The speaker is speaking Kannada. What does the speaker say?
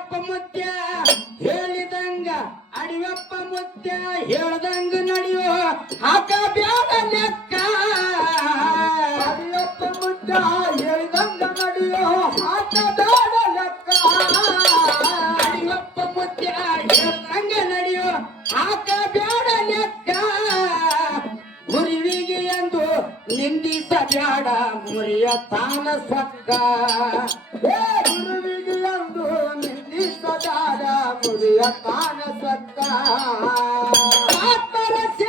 ಅಡಿಯಪ್ಪ ಮುತ್ಯ ಹೇಳಿದಂಗ ಅಡಿಯಪ್ಪ ಮುತ್ಯ ಹೇಳ್ದಂಗ ನಡೆಯೋ ಹಾಕ ಬ್ಯಾಡ ಲೆಕ್ಕ ಅಡಿಯಪ್ಪ ಮುದ್ದ ಹೇಳಿದಂಗ ನಡೆಯೋ ಹಾಕ ಬೇಡ ಲೆಕ್ಕ ಅಡಿಯಪ್ಪ ಮುತ್ಯ ಹೇಳ್ದಂಗ ನಡೆಯೋ ಹಾಕ ಬ್ಯಾಡ ಲೆಕ್ಕ ಮುರಿವಿಗೆ ಎಂದು ನಿಂದಿಸ ಬ್ಯಾಡ ಮುರಿಯ ತಾನ ಸಕ್ಕ ಗುರುವಿಗೆ ಎಂದು ನಿಂದಿಸದಾಡ ಮುರಿಯ ತಾನ ಸತ್ತ ಆತ್ಮರಸ್ಯ